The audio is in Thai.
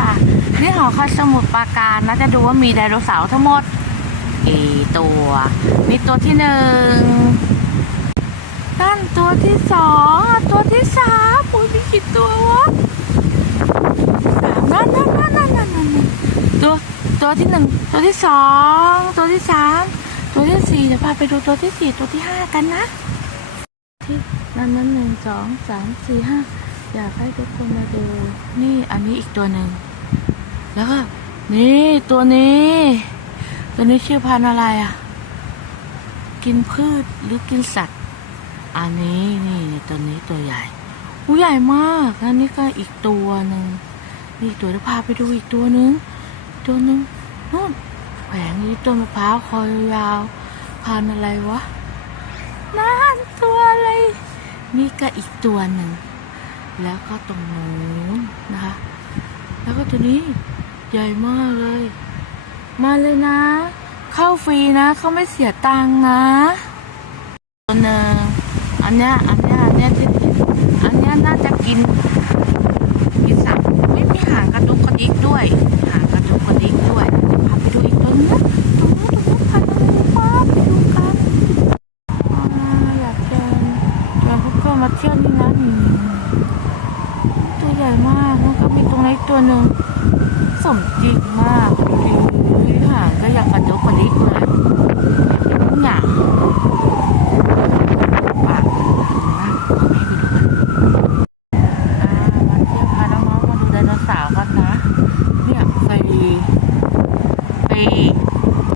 ค่ะ นี่หอคอยสมุทรปราการนะจะดูว่ามีไดโนเสาร์ทั้งหมดกี่ตัวนี่ตัวที่หนึ่งนั่นตัวที่สองตัวที่สามอุ้ยมีกี่ตัววะสามนั่นนั่นนั่นนั่นนั่นนั่นตัวตัวที่หนึ่งตัวที่สองตัวที่สามตัวที่สี่เดี๋ยวพาไปดูตัวที่สี่ตัวที่ห้ากันนะ ที่นั่นนั่นหนึ่งสองสามสี่ห้าอยากให้ทุกคนมาดู นี่อันนี้อีกตัวหนึ่ง แล้วก็นี่ตัวนี้ ตัวนี้ชื่อพันธุ์อะไรอะ กินพืชหรือกินสัตว์ อันนี้นี่ตัวนี้ตัวใหญ่หูใหญ่มากอันนี้ก็อีกตัวหนึ่งนี่ตัวเดี๋ยวพาไปดูอีกตัวหนึ่งตัวหนึ่งนู่นแผงนี้ต้นมะพร้าวคอยยาวพันอะไรวะนั่นตัวอะไร นี่ก็อีกตัวหนึ่ง แล้วก็ตรงนู้นนะคะ แล้วก็ตัวนี้ใหญ่มากเลย มาเลยนะ เข้าฟรีนะ เขาไม่เสียตังค์นะตัวหนึ่งอันเนี้ยอันเนี้ยอันเนี้ยที่อันเนี้ยน่าจะกินกินสัตว์ไม่มีหางกระดุกกระดิกด้วย หางกระดุกกระดิกด้วยเดี๋ยวพาไปดูอีกตัวนึงตรงนู้นตรงนู้นพันอะไรป้าไปดูกันอยากเชิญชวนเพื่อนมาเที่ยวนี่นะตัวใหญ่มากแล้วก็ ตัวหนึ่งสมจริงมากดูดิ